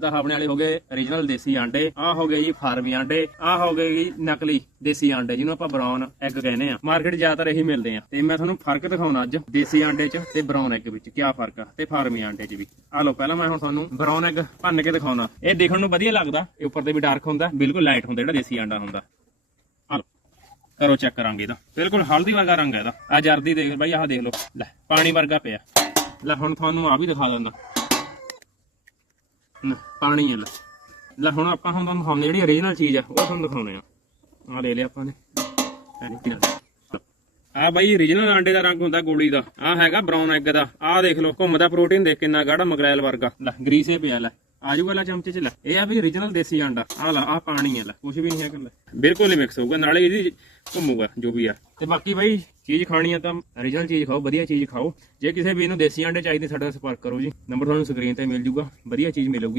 ਤਾਂ ਆਪਣੇ ਵਾਲੇ ਹੋ ਗਏ origignal ਦੇਸੀ ਆਂਡੇ, ਆਹ ਹੋ ਗਏ ਜੀ ਫਾਰਮੀ ਆਂਡੇ, ਆਹ ਹੋ ਗਏ ਜੀ ਨਕਲੀ ਦੇਸੀ ਆਂਡੇ, ਜਿਹਨੂੰ ਆਪਾਂ ਬਰਾਊਨ ਐਗ ਕਹਿੰਦੇ ਆ ਮਾਰਕੀਟ ਜ਼ਿਆਦਾਤਰ ਇਹੀ ਮਿਲਦੇ ਆ। ਤੇ ਮੈਂ ਤੁਹਾਨੂੰ ਫ਼ਰਕ ਦਿਖਾਉਣਾ ਅੱਜ ਦੇਸੀ ਆਂਡੇ 'ਚ ਤੇ ਬਰਾਊਨ ਐਗ ਵਿੱਚ ਕੀ ਫ਼ਰਕ ਆ, ਤੇ ਫਾਰਮੀ ਆਂਡੇ 'ਚ ਵੀ। ਆ ਲਓ, ਪਹਿਲਾਂ ਮੈਂ ਹੁਣ ਤੁਹਾਨੂੰ ਬਰਾਊਨ ਐਗ ਭੰਨ ਕੇ ਦਿਖਾਉਣਾ। ਇਹ ਦੇਖਣ ਨੂੰ ਵਧੀਆ ਲੱਗਦਾ, ਇਹ ਉੱਪਰ ਤੇ ਵੀ ਡਾਰਕ ਹੁੰਦਾ, ਬਿਲਕੁਲ ਲਾਈਟ ਹੁੰਦਾ, ਜਿਹੜਾ ਦੇਸੀ ਆਂਡਾ ਹੁੰਦਾ। ਕਰੋ ਚੈੱਕ ਕਰਾਂਗੇ ਇਹਦਾ। ਬਿਲਕੁਲ ਹਲਦੀ ਵਰਗਾ ਰੰਗ ਹੈ ਇਹਦਾ। ਆ ਜਰਦੀ ਦੇਖ ਬਾਈ ਆਹ ਦੇਖ ਲਓ, ਲੈ, ਪਾਣੀ ਵਰਗਾ ਪਿਆ। ਲੈ, ਹੁਣ ਤੁਹਾਨੂੰ ਆ ਵੀ ਦਿਖਾ ਦਿੰਦਾ। ਪਾਣੀ ਹੈ ਲੈ। ਲੈ ਹੁਣ ਆਪਾਂ ਹੁਣ ਤੁਹਾਨੂੰ ਦਿਖਾਉਂਦੇ ਜਿਹੜੀ origignal ਚੀਜ਼ ਆ, ਉਹ ਤੁਹਾਨੂੰ ਦਿਖਾਉਣੇ ਆ ਆ ਲੈ ਲਿਆ ਆਪਾਂ ਨੇ। ਆ ਬਾਈ origignal ਆਂਡੇ ਦਾ ਰੰਗ ਹੁੰਦਾ ਗੋਲੀ ਦਾ। ਆ ਹੈਗਾ ਬਰਾਊਨ ਐਗ ਦਾ। ਆ ਦੇਖ ਲਓ, ਘੁੰਮਦਾ ਪ੍ਰੋਟੀਨ ਦੇਖ ਕਿੰਨਾ ਗਾੜਾ ਮਗਰੈਲ ਵਰਗਾ। ਲੈ, ਗਰੀਸੇ ਪਿਆ, ਲੈ। ਆਜੂ ਵਾਲਾ ਚਮਚੇ ਚ ਲੈ। ਇਹ ਆ ਵੀ origignal ਦੇਸੀ ਆਂਡਾ ਆ ਲਾ ਆ ਪਾਣੀ ਹੈ ਲੈ। ਕੁਝ ਵੀ ਨਹੀਂ ਹੈਗਾ ਲੈ। ਬਿਲਕੁਲ ਹੀ ਮਿਕਸ ਹੋਊਗਾ, ਨਾਲੇ ਇਹਦੀ ਘੁੰਮੂਗਾ, ਜੋ ਵੀ ਆ। ਤੇ ਬਾਕੀ ਬਾਈ, ਚੀਜ਼ ਖਾਣੀ ਆ ਤਾਂ origignal ਚੀਜ਼ ਖਾਓ, ਵਧੀਆ ਚੀਜ਼ ਖਾਓ। ਜੇ ਕਿਸੇ ਵੀ ਨੂੰ ਦੇਸੀ ਆਂਡੇ ਚਾਹੀਦੇ, ਸਾਡੇ ਨਾਲ ਸੰਪਰਕ ਕਰੋ ਜੀ। ਨੰਬਰ ਤੁਹਾਨੂੰ ਸਕਰੀਨ ਤੇ ਮਿਲ ਜੂਗਾ। ਵਧੀਆ ਚੀਜ਼ ਮਿਲੂਗੀ।